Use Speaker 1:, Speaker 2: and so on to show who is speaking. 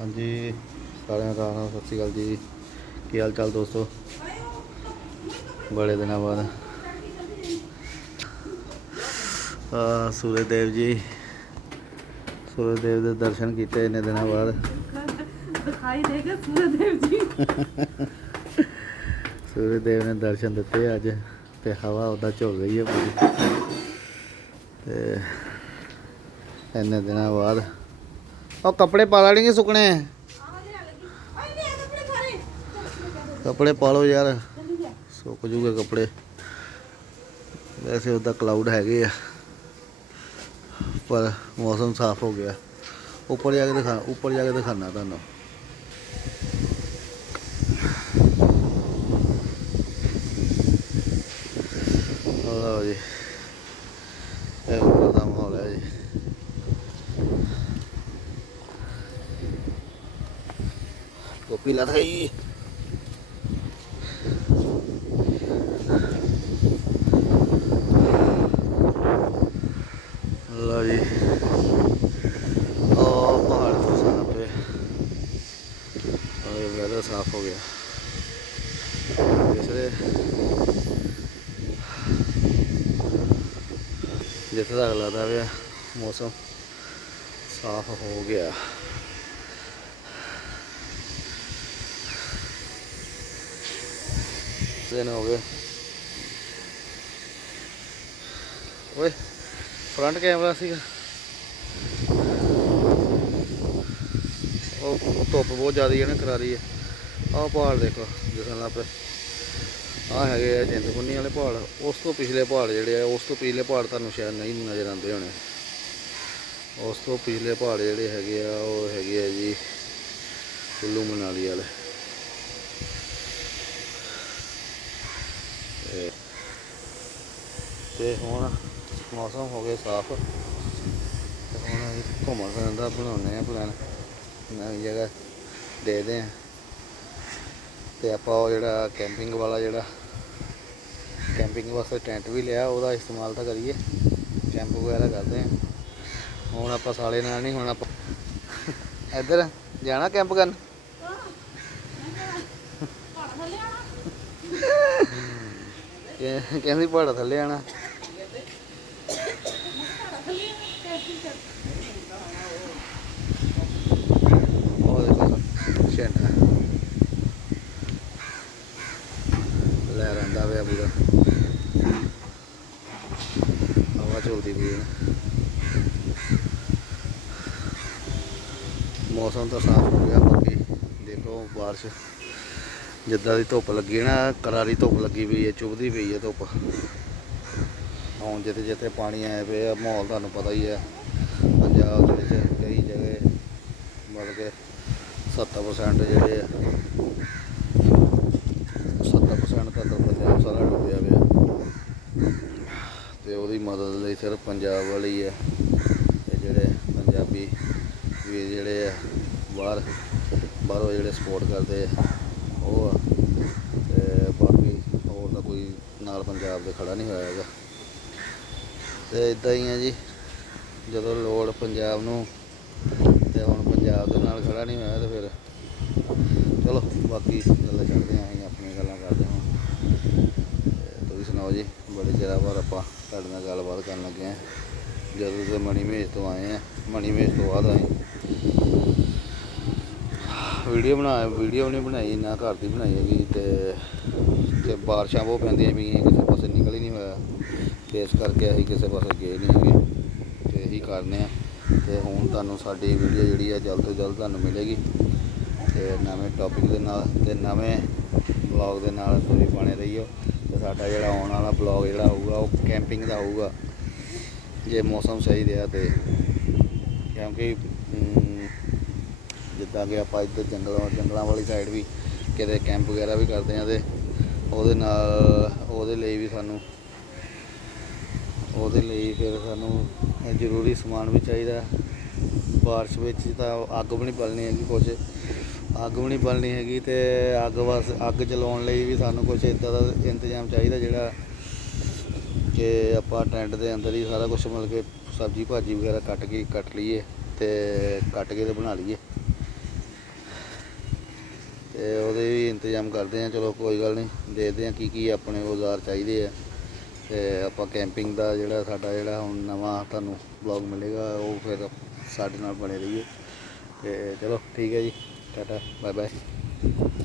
Speaker 1: ਹਾਂਜੀ ਸਾਰਿਆਂ ਦਾ ਸਤਿ ਸ਼੍ਰੀ ਅਕਾਲ ਜੀ। ਕੀ ਹਾਲ ਚਾਲ ਦੋਸਤੋ? ਬੜੇ ਦਿਨਾਂ ਬਾਅਦ। ਆ ਸੂਰਜ ਦੇਵ ਜੀ। ਸੂਰਜ ਦੇਵ ਦੇ ਦਰਸ਼ਨ ਕੀਤੇ ਇੰਨੇ ਦਿਨਾਂ ਬਾਅਦ।
Speaker 2: ਦਿਖਾਈ ਦੇਗਾ ਸੂਰਜਦੇਵ ਜੀ।
Speaker 1: ਸੂਰਜ ਦੇਵ ਨੇ ਦਰਸ਼ਨ ਦਿੱਤੇ ਅੱਜ ਤੇ ਹਵਾ ਉਹਦਾ ਝੁੱਲ ਰਹੀ ਹੈ ਪੂਰੀ। ਤੇ ਇੰਨੇ ਦਿਨਾਂ ਬਾਅਦ ਉਹ ਕੱਪੜੇ ਪਾ ਲੈਣਗੇ ਸੁੱਕਣੇ। ਕੱਪੜੇ ਪਾ ਲਓ ਯਾਰ। ਸੁੱਕ ਜੂਗੇ ਕੱਪੜੇ। ਵੈਸੇ ਉਹਦਾ ਕਲਾਊਡ ਹੈਗੇ ਆ। ਪਰ ਮੌਸਮ ਸਾਫ਼ ਹੋ ਗਿਆ। ਉੱਪਰ ਜਾ ਕੇ ਦਿਖਾ ਉੱਪਰ ਜਾ ਕੇ ਦਿਖਾਣਾ ਤੁਹਾਨੂੰ ਲਓ ਜੀ ਇਹ ਉੱਪਰ ਦਾ ਮਾਹੌਲ ਹੈ ਜੀ ਕੋਪੀ ਲਾ ਲਓ ਜੀ। ਉਹ ਪਹਾੜ ਤੋਂ ਸਾਫ਼ ਹੈ ਉਹ ਵੈਦਰ ਸਾਫ਼ ਹੋ ਗਿਆ। ਇਸਲੇ ਜਿੱਥੇ ਤੱਕ ਲੱਗਦਾ ਪਿਆ, ਮੌਸਮ ਸਾਫ਼ ਹੋ ਗਿਆ। ਦਿਨ ਹੋ ਗਏ। ਓਏ ਫਰੰਟ ਕੈਮਰਾ ਸੀਗਾ। ਉਹ ਧੁੱਪ ਬਹੁਤ ਜ਼ਿਆਦਾ ਹੈ ਨਾ, ਕਰਾਰੀ ਹੈ ਆਹ ਪਹਾੜ ਦੇਖੋ ਦਿਸਣ ਲੱਗ ਪਏ ਆਹ ਹੈਗੇ ਆ ਜਿੰਦਪੁੰਨੀ ਵਾਲੇ ਪਹਾੜ। ਉਸ ਤੋਂ ਪਿਛਲੇ ਪਹਾੜ ਜਿਹੜੇ ਆ, ਉਸ ਤੋਂ ਪਿਛਲੇ ਪਹਾੜ ਤੁਹਾਨੂੰ ਸ਼ਾਇਦ ਨਹੀਂ ਨਜ਼ਰ ਆਉਂਦੇ ਹੋਣੇ। ਉਸ ਤੋਂ ਪਿਛਲੇ ਪਹਾੜ ਜਿਹੜੇ ਹੈਗੇ ਆ, ਉਹ ਹੈਗੇ ਆ ਜੀ, ਕੁੱਲੂ ਮਨਾਲੀ ਵਾਲੇ। ਤੇ ਹੁਣ ਮੌਸਮ ਹੋ ਗਿਆ ਸਾਫ਼। ਤੇ ਹੁਣ ਅਸੀਂ ਘੁੰਮਣ ਫਿਰਨ ਦਾ ਬਣਾਉਂਦੇ ਆ ਪਲਾਨ ਨਵੀਂ ਜਗ੍ਹਾ ਦੇਖਦੇ ਆ ਤੇ ਆਪਾਂ ਉਹ ਜਿਹੜਾ ਕੈਂਪਿੰਗ ਵਾਲਾ ਜਿਹੜਾ ਕੈਂਪਿੰਗ ਵਾਸਤੇ ਟੈਂਟ ਵੀ ਲਿਆ ਉਹਦਾ ਇਸਤੇਮਾਲ ਤਾਂ ਕਰੀਏ। ਕੈਂਪ ਵਗੈਰਾ ਕਰਦੇ ਆ ਹੁਣ ਆਪਾਂ ਸਾਲੇ ਨਾਲ ਨਹੀਂ ਹੁਣ ਆਪਾਂ ਇੱਧਰ ਜਾਣਾ ਕੈਂਪ ਕਰਨ? ਕਹਿ- ਕਹਿੰਦੀ ਪਹਾੜਾ ਥੱਲੇ ਆਣਾ ਉਹ ਦੇਖੋ ਸ਼ੈਂਟਾ ਲੈ ਰੰਦਾ ਪਿਆ ਪੂਰਾ। ਹਵਾ ਚਲਦੀ ਪਈ ਹੈ। ਮੌਸਮ ਤਾਂ ਸਾਫ਼ ਹੋ ਗਿਆ, ਬਾਕੀ ਦੇਖੋ ਬਾਰਿਸ਼ ਜਿੱਦਾਂ ਦੀ ਧੁੱਪ ਲੱਗੀ ਨਾ, ਕਰਾਰੀ ਧੁੱਪ ਲੱਗੀ ਪਈ ਹੈ, ਚੁਭਦੀ ਪਈ ਹੈ ਧੁੱਪ। ਹੁਣ ਜਿੱਥੇ ਜਿੱਥੇ ਪਾਣੀ ਆਇਆ ਪਿਆ, ਮਾਹੌਲ ਤੁਹਾਨੂੰ ਪਤਾ ਹੀ ਹੈ। ਪੰਜਾਬ ਦੇ ਵਿੱਚ ਕਈ ਜਗ੍ਹਾ ਮਤਲਬ ਕਿ 70% ਜਿਹੜੇ ਆ 70% ਤੱਕ ਪੰਜਾਬ ਸਾਰਾ ਡੁੱਬਿਆ ਪਿਆ ਤੇ ਉਹਦੀ ਮਦਦ ਲਈ ਸਿਰਫ ਪੰਜਾਬ ਵਾਲੀ ਹੈ। ਤੇ ਜਿਹੜੇ ਪੰਜਾਬੀ ਵੀ ਜਿਹੜੇ ਆ, ਬਾਹਰ, ਬਾਹਰੋਂ ਜਿਹੜੇ ਸਪੋਰਟ ਕਰਦੇ ਆ, ਉਹ ਆ। ਤੇ ਬਾਕੀ ਹੋਰ ਦਾ ਕੋਈ ਨਾਲ ਪੰਜਾਬ ਦੇ ਖੜਾ ਨਹੀਂ ਹੋਇਆ ਹੈਗਾ। ਤੇ ਇਦਾਂ ਹੀ ਆ ਜੀ। ਜਦੋਂ ਲੋੜ ਪੰਜਾਬ ਨੂੰ ਤੇ ਹੁਣ ਪੰਜਾਬ ਦੇ ਨਾਲ ਖੜਾ ਨਹੀਂ ਹੋਇਆ ਤੇ ਫਿਰ ਚਲੋ, ਬਾਕੀ ਗੱਲਾਂ ਛੱਡਦੇ ਆਂ, ਅਸੀਂ ਆਪਣੀਆਂ ਗੱਲਾਂ ਕਰਦੇ ਹਾਂ ਤੇ ਤੁਸੀਂ ਸੁਣਾਓ ਜੀ, ਬੜੇ ਚਿਰਾਂ ਬਾਅਦ ਆਪਾਂ ਤੁਹਾਡੇ ਨਾਲ ਗੱਲਬਾਤ ਕਰਨ ਲੱਗੇ ਆ ਜਦੋਂ ਤੇ ਮਣੀ ਮਹੇਸ਼ ਤੋਂ ਆਏ ਆ ਮਣੀ ਮਹੇਸ਼ ਤੋਂ ਬਾਅਦ ਆਏ ਵੀਡੀਓ ਬਣਾ ਵੀਡੀਓ ਨਹੀਂ ਬਣਾਈ, ਨਾ ਘਰ ਦੀ ਬਣਾਈ ਹੈਗੀ ਤੇ ਤੇ ਬਾਰਿਸ਼ਾਂ ਬਹੁਤ ਪੈਂਦੀਆਂ ਵੀ, ਕਿਸੇ ਪਾਸੇ ਨਿਕਲ ਹੀ ਨਹੀਂ ਹੋਇਆ। ਤੇ ਇਸ ਕਰਕੇ ਅਸੀਂ ਕਿਸੇ ਪਾਸੇ ਗਏ ਨਹੀਂ ਹੈਗੇ। ਤੇ ਇਹੀ ਕਰਨੇ ਆ ਤੇ ਹੁਣ ਤੁਹਾਨੂੰ ਸਾਡੀ ਵੀਡੀਓ ਜਿਹੜੀ ਆ ਜਲਦ ਤੋਂ ਜਲਦ ਤੁਹਾਨੂੰ ਮਿਲੇਗੀ। ਤੇ ਨਵੇਂ ਟੌਪਿਕ ਦੇ ਨਾਲ, ਤੇ ਨਵੇਂ ਬਲੌਗ ਦੇ ਨਾਲ ਤੁਸੀਂ ਬਣੇ ਰਹੀਓ। ਤੇ ਸਾਡਾ ਜਿਹੜਾ ਆਉਣ ਵਾਲਾ ਬਲੌਗ ਜਿਹੜਾ ਹੋਊਗਾ, ਉਹ ਕੈਂਪਿੰਗ ਦਾ ਹੋਊਗਾ। ਜੇ ਮੌਸਮ ਸਹੀ ਰਿਹਾ ਤੇ। ਕਿਉਂਕਿ ਜਿੱਦਾਂ ਕਿ ਆਪਾਂ ਇੱਧਰ ਜੰਗਲਾਂ ਜੰਗਲਾਂ ਵਾਲੀ ਸਾਈਡ ਵੀ ਕਿਤੇ ਕੈਂਪ ਵਗੈਰਾ ਵੀ ਕਰਦੇ ਆ ਤੇ ਉਹਦੇ ਨਾਲ, ਉਹਦੇ ਲਈ ਵੀ ਸਾਨੂੰ, ਉਹਦੇ ਲਈ ਫਿਰ ਸਾਨੂੰ ਜ਼ਰੂਰੀ ਸਮਾਨ ਵੀ ਚਾਹੀਦਾ। ਬਾਰਿਸ਼ ਵਿੱਚ ਤਾਂ ਅੱਗ ਵੀ ਨਹੀਂ ਬਲਣੀ ਹੈਗੀ ਕੁਝ ਅੱਗ ਵੀ ਨਹੀਂ ਬਲਣੀ ਹੈਗੀ ਤੇ ਅੱਗ ਵਾਸ ਅੱਗ ਚਲਾਉਣ ਲਈ ਵੀ ਸਾਨੂੰ ਕੁਝ ਇਦਾਂ ਦਾ ਇੰਤਜ਼ਾਮ ਚਾਹੀਦਾ ਜਿਹੜਾ ਕਿ ਆਪਾਂ ਟੈਂਟ ਦੇ ਅੰਦਰ ਹੀ ਸਾਰਾ ਕੁਝ ਮਿਲ ਕੇ ਸਬਜ਼ੀ ਭਾਜੀ ਵਗੈਰਾ ਕੱਟ ਕੇ ਕੱਟ ਲਈਏ ਤੇ ਕੱਟ ਕੇ ਤੇ ਬਣਾ ਲਈਏ। ਤੇ ਉਹਦੇ ਵੀ ਇੰਤਜ਼ਾਮ ਕਰਦੇ ਆ ਚਲੋ ਕੋਈ ਗੱਲ ਨਹੀਂ, ਦੇਖਦੇ ਆ ਕੀ ਕੀ ਆਪਣੇ ਔਜ਼ਾਰ ਚਾਹੀਦੇ ਆ। ਤੇ ਆਪਾਂ ਕੈਂਪਿੰਗ ਦਾ ਜਿਹੜਾ ਸਾਡਾ ਜਿਹੜਾ ਹੁਣ ਨਵਾਂ ਤੁਹਾਨੂੰ ਬਲੌਗ ਮਿਲੇਗਾ, ਉਹ ਫਿਰ ਸਾਡੇ ਨਾਲ ਬਣੇ ਰਹੀਏ। ਤੇ ਚਲੋ ਠੀਕ ਹੈ ਜੀ। Dadah, bye-bye.